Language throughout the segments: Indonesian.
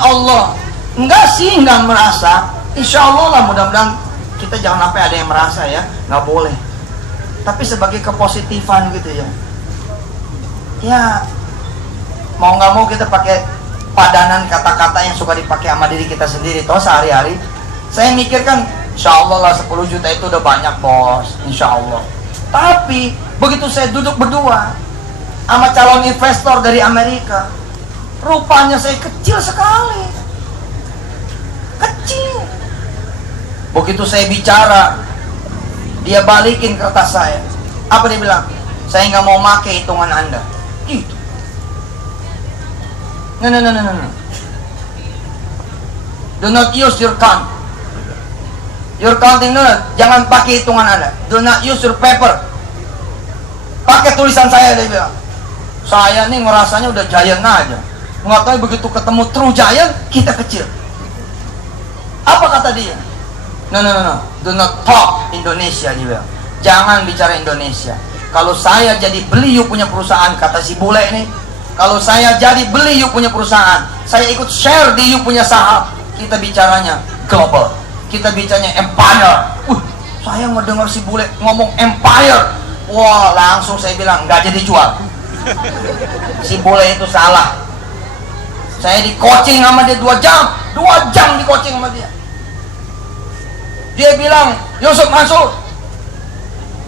Allah. Enggak sih, enggak merasa. Insya Allah lah, mudah-mudahan kita jangan sampai ada yang merasa ya, nggak boleh. Tapi sebagai kepositifan gitu ya. Ya, mau nggak mau kita pakai padanan kata-kata yang suka dipakai sama diri kita sendiri. Toh sehari-hari, saya mikirkan, insya Allah lah 10 juta itu udah banyak bos, insya Allah. Tapi begitu saya duduk berdua sama calon investor dari Amerika, rupanya saya kecil sekali, kecil. Begitu saya bicara, dia balikin kertas saya. Apa dia bilang? Saya nggak mau pakai hitungan Anda. Gitu. No. Do not use your count. Your counting, no. Jangan pakai hitungan Anda. Do not use your paper. Pakai tulisan saya, dia bilang. Saya nih ngerasanya udah giant aja. Nggak tahu begitu ketemu true giant, kita kecil. Apa kata dia? No. Do not talk Indonesia, dia bilang. Jangan bicara Indonesia. Kalau saya jadi beli you punya perusahaan, kata si bule ini, kalau saya jadi beli you punya perusahaan, saya ikut share di you punya saham, kita bicaranya global, kita bicaranya empire. Saya ngedengar si bule ngomong empire, wah langsung saya bilang nggak jadi jual. Si bule itu salah. Saya di coaching sama dia 2 jam di coaching sama dia. Dia bilang, Yusuf Mansur,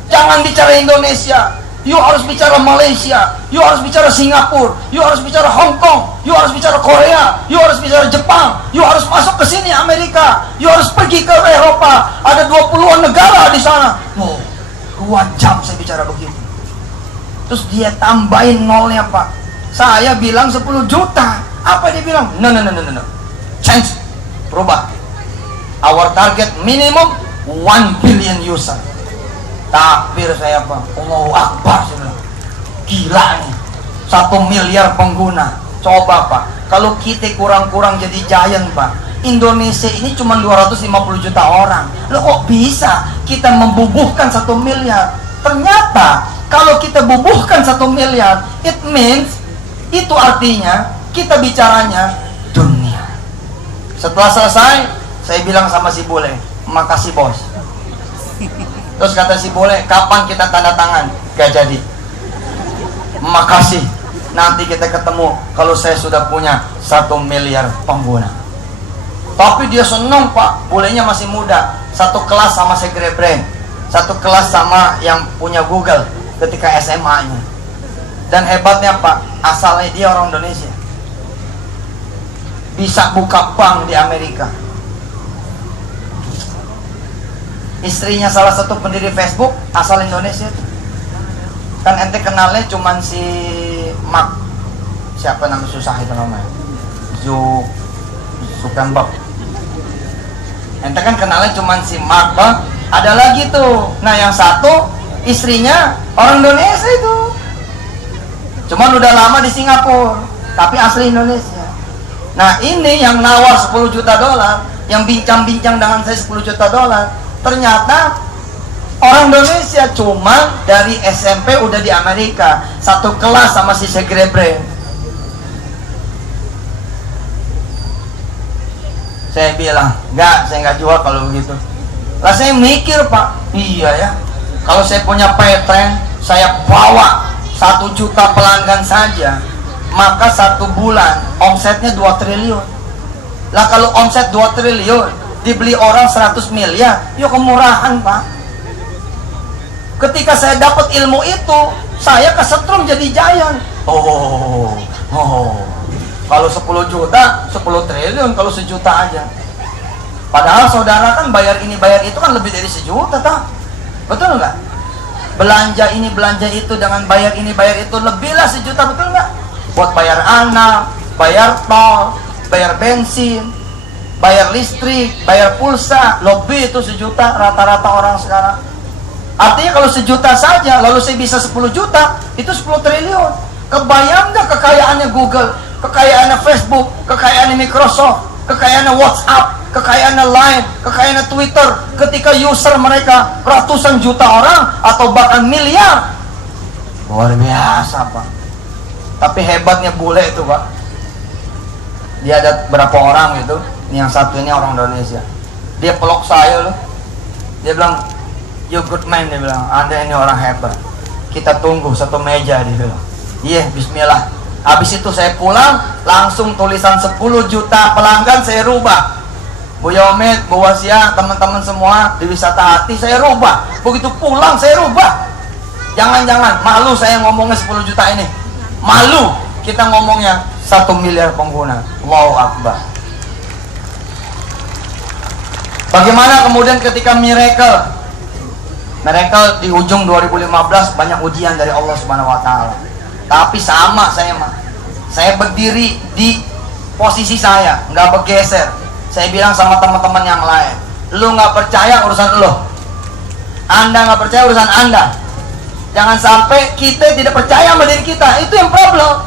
jangan bicara Indonesia, you harus bicara Malaysia, you harus bicara Singapura, you harus bicara Hong Kong, you harus bicara Korea, you harus bicara Jepang, you harus masuk ke sini Amerika, you harus pergi ke Eropa, ada 20-an negara di sana. Wow, 2 jam saya bicara begitu. Terus dia tambahin nolnya Pak. Saya bilang 10 juta. Apa dia bilang? No. Change, berubah. Our target minimum 1 billion user. Takbir saya Pak, Allahu Akbar, saya bilang. Gila nih, 1 miliar pengguna. Coba Pak, kalau kita kurang-kurang jadi giant Pak, Indonesia ini cuma 250 juta orang. Loh kok bisa kita membubuhkan 1 miliar? Ternyata kalau kita bubuhkan 1 miliar, it means, itu artinya kita bicaranya dunia. Setelah selesai, saya bilang sama si bule, makasih bos. Terus kata si bule, kapan kita tanda tangan? Gak jadi. Makasih, nanti kita ketemu kalau saya sudah punya 1 miliar pengguna. Tapi dia seneng Pak, bulenya masih muda, satu kelas sama Segre Brain, satu kelas sama yang punya Google ketika SMA-nya. Dan hebatnya Pak, asalnya dia orang Indonesia, bisa buka bank di Amerika. Istrinya salah satu pendiri Facebook asal Indonesia. Kan ente kenalnya cuman si Mark, siapa nama susah itu namanya, Zuckerberg. Ente kan kenalnya cuman si Mark, Bang. Ada lagi tuh. Nah yang satu istrinya orang Indonesia itu, cuman udah lama di Singapura, tapi asli Indonesia. Nah ini yang nawar 10 juta dolar, yang bincang-bincang dengan saya 10 juta dolar, ternyata orang Indonesia, cuma dari SMP udah di Amerika, satu kelas sama si Segre Brain. Saya bilang, enggak, saya nggak jual kalau begitu. Lah saya mikir Pak, iya ya, kalau saya punya patent, saya bawa 1 juta pelanggan saja, maka 1 bulan omsetnya 2 triliun. Lah kalau omset 2 triliun dibeli orang 100 miliar, yuk kemurahan Pak. Ketika saya dapat ilmu itu, saya kesetrum jadi giant. Kalau 10 juta, 10 triliun kalau 1 juta aja. Padahal saudara kan bayar ini bayar itu kan lebih dari 1 juta, tak? Betul nggak? Belanja ini belanja itu dengan bayar ini bayar itu lebihlah 1 juta, betul nggak? Buat bayar anak, bayar tol, bayar bensin, bayar listrik, bayar pulsa, lebih itu 1 juta rata-rata orang sekarang. Artinya kalau 1 juta saja, lalu saya bisa 10 juta, itu 10 triliun. Kebayang nggak kekayaannya Google, kekayaannya Facebook, kekayaannya Microsoft, kekayaannya WhatsApp, kekayaannya Line, kekayaannya Twitter, ketika user mereka ratusan juta orang atau bahkan miliar. Luar biasa Pak. Tapi hebatnya bule itu Pak, Dia ada berapa orang gitu. Ini yang satu ini orang Indonesia. Dia peluk saya loh. Dia bilang, "You good man," dia bilang. "Anda ini orang hebat. Kita tunggu satu meja," dia bilang. Iya, bismillah. Habis itu saya pulang, langsung tulisan 10 juta pelanggan saya rubah. Bu Yomit, Bu Wasia, teman-teman semua di Wisata Hati saya rubah. Begitu pulang saya rubah. Jangan-jangan, malu saya ngomongnya 10 juta ini. Malu kita ngomongnya 1 miliar pengguna. Allahu Akbar. Bagaimana kemudian ketika miracle di ujung 2015 banyak ujian dari Allah Subhanahu wa taala. Tapi sama saya mah. Saya berdiri di posisi saya, nggak bergeser. Saya bilang sama teman-teman yang lain, lu nggak percaya urusan lo. Anda nggak percaya urusan Anda. Jangan sampai kita tidak percaya sama diri kita. Itu yang problem.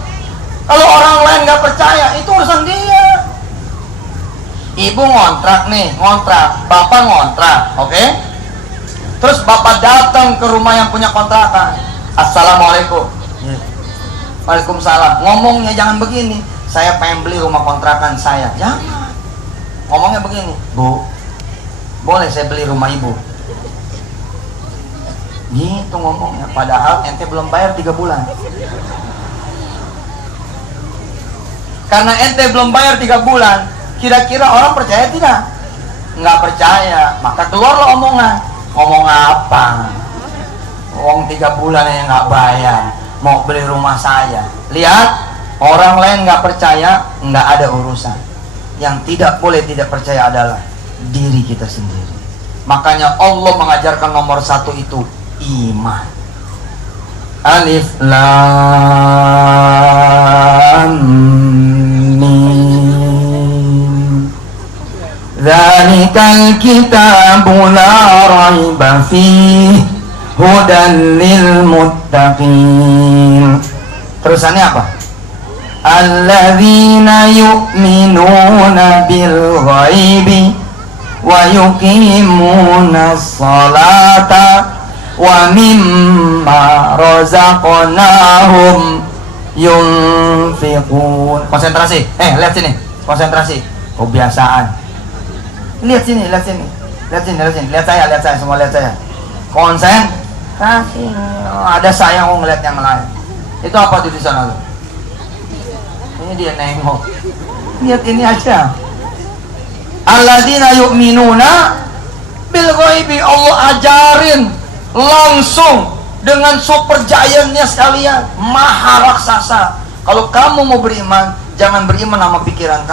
Kalau orang lain nggak percaya, itu urusan dia. Ibu ngontrak nih, bapak ngontrak, oke? Terus bapak datang ke rumah yang punya kontrakan. Assalamualaikum. Waalaikumsalam. Ngomongnya jangan begini, saya pengen beli rumah kontrakan saya. Jangan. Ngomongnya begini, "Bu, boleh saya beli rumah ibu?" Gitu ngomongnya. Padahal ente belum bayar 3 bulan. Karena ente belum bayar 3 bulan, kira-kira orang percaya tidak? Nggak percaya. Maka keluarlah omongan. Ngomong apa? Uang 3 bulan yang nggak bayar, mau beli rumah saya. Lihat, orang lain nggak percaya, nggak ada urusan. Yang tidak boleh tidak percaya adalah diri kita sendiri. Makanya Allah mengajarkan nomor 1 itu iman. Alif Lam Mim. Dzalikal kitabu la raiba fihi hudan lil muttaqin. Terusannya apa? Alladzina yu'minuna bil ghaibi wa yuqimuna sholata wa mimma razaqnahum yunfiqun. Konsentrasi. Lihat sini. Konsentrasi. Kebiasaan. Lihat sini. Lihat saya, semua lihat saya. Konsentrasi. Ada saya mau ngeliat yang lain. Itu apa tuh di sana tuh? Ini dia nengok. Lihat ini aja. Alladzina yu'minuna bil ghaibi. Allah ajarin langsung dengan super giantnya sekalian, maha raksasa. Kalau kamu mau beriman, jangan beriman sama pikiran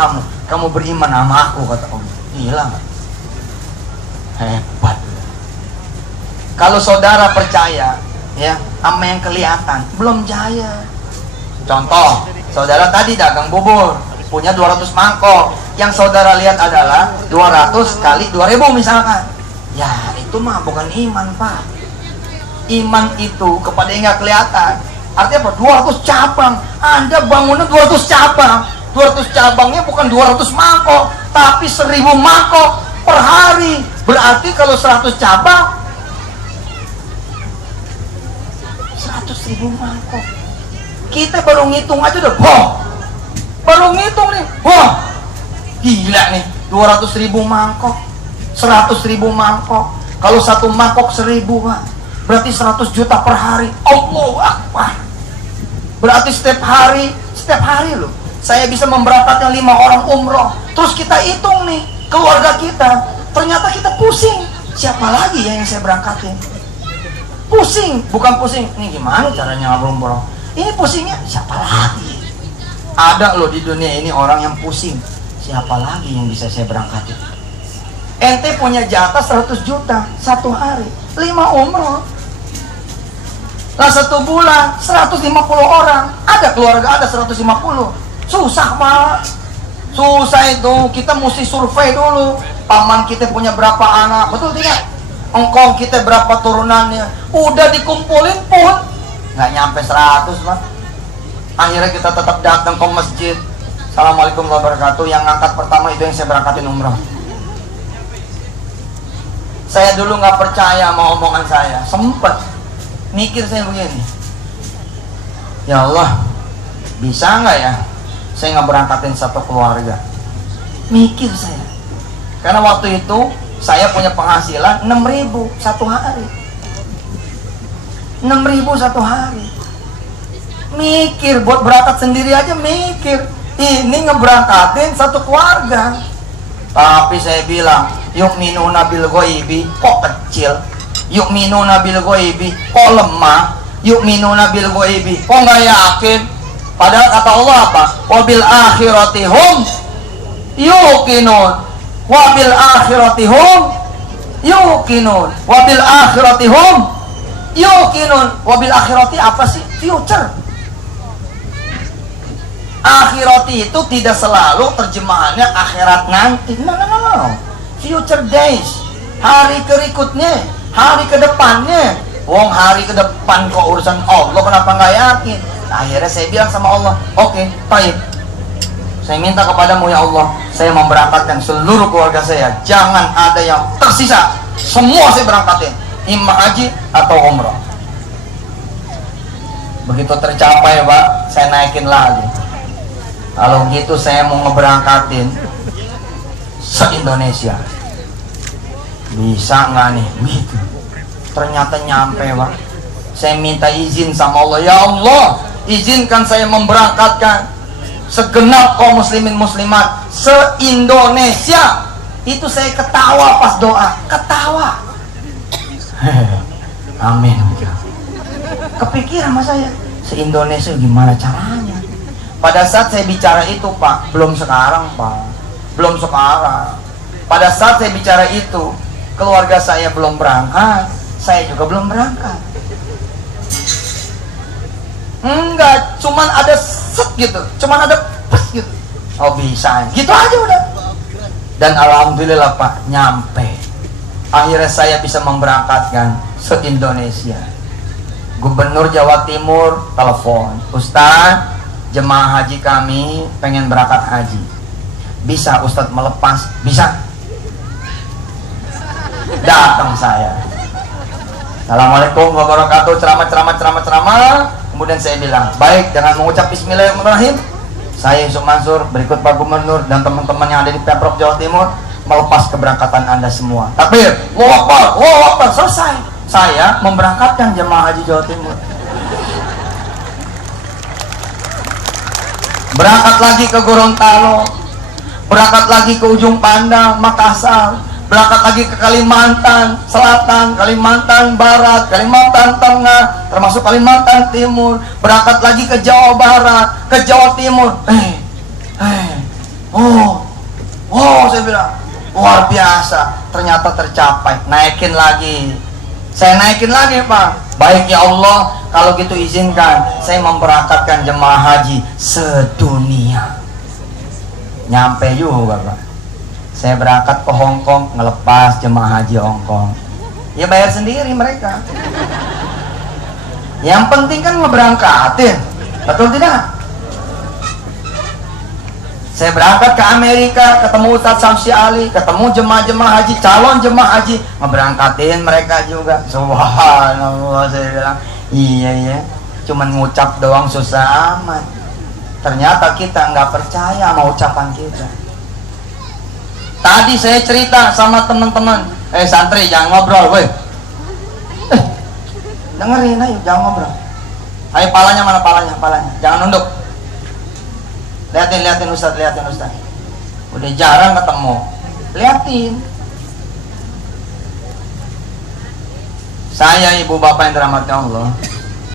kamu beriman sama aku, kata Allah. Gila nggak? Hebat. Kalau saudara percaya ya sama yang kelihatan, belum jaya. Contoh, saudara tadi dagang bubur, punya 200 mangkok. Yang saudara lihat adalah 200 kali 2000 misalkan. Ya itu mah bukan iman, Pak. Iman itu kepada yang nggak kelihatan. Artinya apa? 200 cabang. Anda bangunnya 200 cabang. 200 cabangnya bukan 200 mangkok, tapi 1000 mangkok per hari. Berarti kalau 100 cabang 100.000 mangkok. Kita baru ngitung aja udah, baru ngitung nih, gila nih, 200.000 mangkok, 100.000 mangkok. Kalau 1 mangkok 1000, Pak, berarti 100 juta per hari. Allahu Akbar. Berarti setiap hari loh, saya bisa memberangkatkan 5 orang umroh. Terus kita hitung nih, keluarga kita, ternyata kita pusing. Siapa lagi ya yang saya berangkatin? Pusing, bukan pusing. Ini gimana caranya umroh? Ini pusingnya siapa lagi? Ada loh di dunia ini orang yang pusing. Siapa lagi yang bisa saya berangkatin? Ente punya jatah 100 juta 1 hari, 5 umroh. Lah 1 bulan 150 orang. Ada keluarga ada 150. Susah, Pak. Susah itu. Kita mesti survei dulu. Paman kita punya berapa anak, betul tidak? Engkong kita berapa turunannya. Udah dikumpulin pun nggak nyampe 100, Pak. Akhirnya kita tetap datang ke masjid. Assalamualaikum warahmatullahi wabarakatuh. Yang ngangkat pertama itu yang saya berangkatin umroh. Saya dulu nggak percaya sama omongan saya. Sempet mikir saya begini, ya Allah, bisa nggak ya saya ngeberangkatin satu keluarga. Mikir saya, karena waktu itu saya punya penghasilan 6.000 satu hari. 6.000 satu hari. Mikir buat berangkat sendiri aja mikir. Ini ngeberangkatin satu keluarga. Tapi saya bilang, yuk minuna bil ghaibi, kok kecil? Yuk minuna bil ghaibi, kok lemah? Yuk minuna bil ghaibi, kok nggak yakin? Padahal kata Allah apa? Wabil akhirati hum yuqinun. Wabil akhirati hum yuqinun. Wabil akhirati hum yuqinun. Wabil akhirati apa sih? Future. Akhirati itu tidak selalu terjemahannya akhirat nanti. No. Future days. Hari berikutnya, hari ke depannya. Wong hari ke depan kok urusan Allah, kenapa nggak yakin? Akhirnya saya bilang sama Allah, oke, baik. Saya minta kepadamu ya Allah, saya memberangkatkan seluruh keluarga saya. Jangan ada yang tersisa. Semua saya berangkatin, imam haji atau umrah. Begitu tercapai Pak, saya naikin lagi. Kalau gitu saya mau ngeberangkatin se-Indonesia. Bisa nggak nih? Gitu. Ternyata nyampe Pak. Saya minta izin sama Allah, ya Allah, izinkan saya memberangkatkan segenap kaum muslimin muslimat se-Indonesia. Itu saya ketawa pas doa, ketawa. Amin. Kepikiran sama saya, se-Indonesia gimana caranya? Pada saat saya bicara itu Pak, belum sekarang Pak, belum sekarang. Pada saat saya bicara itu, keluarga saya belum berangkat, saya juga belum berangkat. Enggak, cuman ada set gitu, cuman ada pes gitu. Oh bisa, gitu aja udah. Dan alhamdulillah Pak, nyampe. Akhirnya saya bisa memberangkatkan se-Indonesia. Gubernur Jawa Timur telepon, Ustaz, jemaah haji kami pengen berangkat haji. Bisa Ustaz melepas? Bisa. Datang saya. Assalamualaikum warahmatullahi wabarakatuh, ceramah. Kemudian saya bilang, baik, dengan mengucap bismillahirrahmanirrahim, saya Yusuf Mansur berikut Pak Gubernur dan teman-teman yang ada di Pemprov Jawa Timur melepas keberangkatan Anda semua. Takbir, Allahu Akbar, selesai. Saya memberangkatkan jemaah haji Jawa Timur. Berangkat lagi ke Gorontalo, berangkat lagi ke Ujung Pandang, Makassar, berangkat lagi ke Kalimantan Selatan, Kalimantan Barat, Kalimantan Tengah, termasuk Kalimantan Timur, berangkat lagi ke Jawa Barat, ke Jawa Timur. Saya bilang, luar biasa, ternyata tercapai. Naikin lagi, saya naikin lagi Pak. Baik ya Allah, kalau gitu izinkan saya memberangkatkan jemaah haji sedunia. Nyampe juga Pak. Saya berangkat ke Hong Kong, ngelepas jemaah haji Hong Kong. Ya bayar sendiri mereka. Yang penting kan ngeberangkatin, betul tidak? Saya berangkat ke Amerika, ketemu Ustadz Samsi Ali, ketemu jemaah-jemaah haji, calon jemaah haji, ngeberangkatin mereka juga. Subhanallah, saya bilang, iya, cuman ngucap doang susah amat. Ternyata kita nggak percaya sama ucapan kita. Tadi saya cerita sama teman-teman, santri jangan ngobrol, weh. Dengerin ayo, jangan ngobrol. Ayo palanya mana palanya, jangan nunduk. Liatin Ustaz. Udah jarang ketemu. Liatin. Saya ibu bapak yang dirahmati Allah,